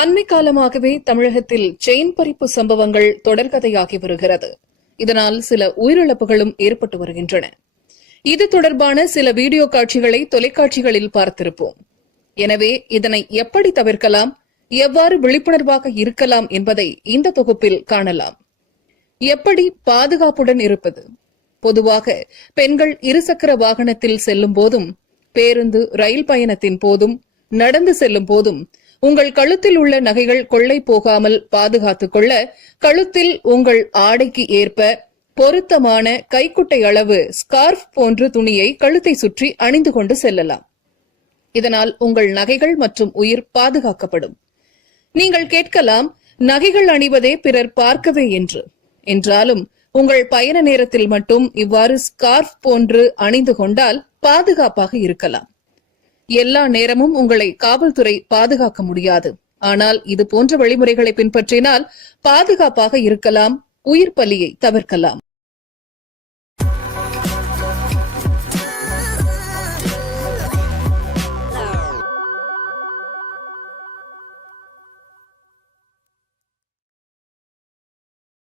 அண்மை காலமாகவே தமிழகத்தில் செயின் பறிப்பு சம்பவங்கள் தொடர்கதையாகி வருகிறது. இதனால் சில உயிரிழப்புகளும் ஏற்பட்டு வருகின்றன. இது தொடர்பான சில வீடியோ காட்சிகளை தொலைக்காட்சிகளில் பார்த்திருப்போம். எனவே இதனை எப்படி தவிர்க்கலாம், எவ்வாறு விழிப்புணர்வாக இருக்கலாம் என்பதை இந்த தொகுப்பில் காணலாம். எப்படி பாதுகாப்புடன் இருப்பது? பொதுவாக பெண்கள் இருசக்கர வாகனத்தில் செல்லும் போதும், பேருந்து ரயில் பயணத்தின் போதும், நடந்து செல்லும் போதும் உங்கள் கழுத்தில் உள்ள நகைகள் கொள்ளை போகாமல் பாதுகாத்துக் கொள்ள கழுத்தில் உங்கள் ஆடைக்கு ஏற்ப பொருத்தமான கைக்குட்டை அளவு ஸ்கார்ஃப் போன்ற துணியை கழுத்தை சுற்றி அணிந்து கொண்டு செல்லலாம். இதனால் உங்கள் நகைகள் மற்றும் உயிர் பாதுகாக்கப்படும். நீங்கள் கேட்கலாம், நகைகள் அணிவதே பிறர் பார்க்கவே என்றாலும் உங்கள் பயண நேரத்தில் மட்டும் இவ்வாறு ஸ்கார்ஃப் போன்று அணிந்து கொண்டால் பாதுகாப்பாக இருக்கலாம். எல்லா நேரமும் உங்களை காவல்துறை பாதுகாக்க முடியாது. ஆனால் இது போன்ற வழிமுறைகளை பின்பற்றினால் பாதுகாப்பாக இருக்கலாம், உயிர் பலியை தவிர்க்கலாம்.